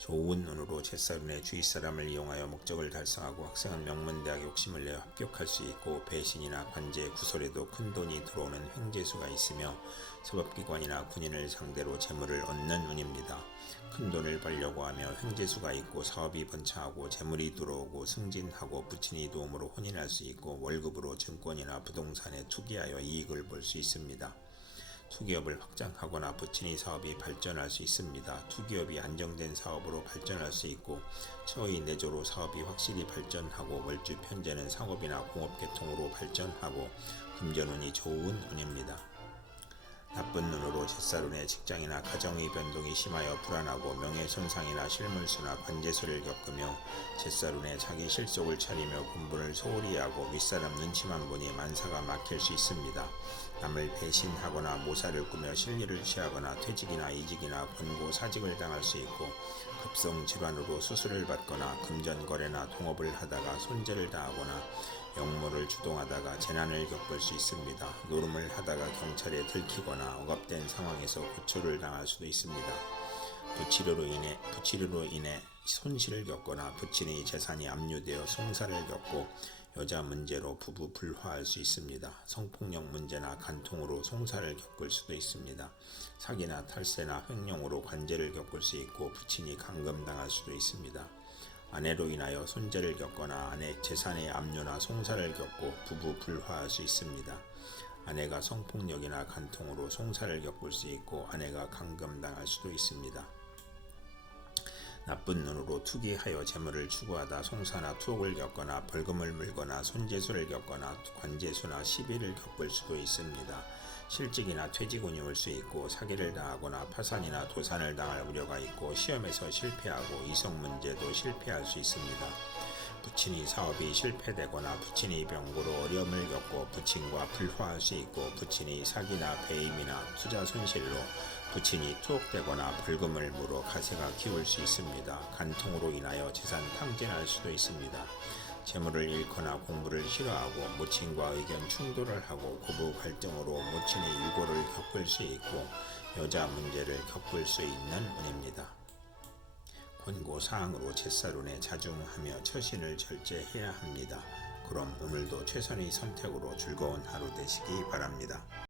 좋은 눈으로 제사룬의 주위 사람을 이용하여 목적을 달성하고 학생은 명문대학 욕심을 내어 합격할 수 있고 배신이나 관제, 구설에도 큰 돈이 들어오는 횡재수가 있으며 사법기관이나 군인을 상대로 재물을 얻는 운입니다. 큰 돈을 벌려고 하며 횡재수가 있고 사업이 번창하고 재물이 들어오고 승진하고 부친이 도움으로 혼인할 수 있고 월급으로 증권이나 부동산에 투기하여 이익을 볼 수 있습니다. 투기업을 확장하거나 부친이 사업이 발전할 수 있습니다. 투기업이 안정된 사업으로 발전할 수 있고 처의 내조로 사업이 확실히 발전하고 월주 편제는 상업이나 공업 계통으로 발전하고 금전운이 좋은 운입니다. 나쁜 눈으로 제사룬의 직장이나 가정의 변동이 심하여 불안하고 명예손상이나 실물수나 관제소를 겪으며 제사룬에 자기 실속을 차리며 공부를 소홀히 하고 윗사람 눈치만 보니 만사가 막힐 수 있습니다. 남을 배신하거나 모사를 꾸며 실리를 취하거나 퇴직이나 이직이나 권고 사직을 당할 수 있고 급성 질환으로 수술을 받거나 금전 거래나 동업을 하다가 손재를 당하거나 영모를 주동하다가 재난을 겪을 수 있습니다. 노름을 하다가 경찰에 들키거나 억압된 상황에서 고초를 당할 수도 있습니다. 부치료로 인해 부치료로 인해 손실을 겪거나 부친의 재산이 압류되어 송사를 겪고 여자 문제로 부부 불화할 수 있습니다. 성폭력 문제나 간통으로 송사를 겪을 수도 있습니다. 사기나 탈세나 횡령으로 관제를 겪을 수 있고 부친이 감금당할 수도 있습니다. 아내로 인하여 손재를 겪거나 아내 재산의 압류나 송사를 겪고 부부 불화할 수 있습니다. 아내가 성폭력이나 간통으로 송사를 겪을 수 있고 아내가 감금당할 수도 있습니다. 나쁜 눈으로 투기하여 재물을 추구하다 송사나 투옥을 겪거나 벌금을 물거나 손재수를 겪거나 관재수나 시비를 겪을 수도 있습니다. 실직이나 퇴직운이 올 수 있고 사기를 당하거나 파산이나 도산을 당할 우려가 있고 시험에서 실패하고 이성 문제도 실패할 수 있습니다. 부친이 사업이 실패되거나 부친이 병고로 어려움을 겪고 부친과 불화할 수 있고 부친이 사기나 배임이나 투자 손실로 부친이 투옥되거나 벌금을 물어 가세가 키울 수 있습니다. 간통으로 인하여 재산 탕진할 수도 있습니다. 재물을 잃거나 공부를 싫어하고 모친과 의견 충돌을 하고 고부 갈등으로 모친의 유고를 겪을 수 있고 여자 문제를 겪을 수 있는 운입니다. 권고 사항으로 제사론에 자중하며 처신을 절제해야 합니다. 그럼 오늘도 최선의 선택으로 즐거운 하루 되시기 바랍니다.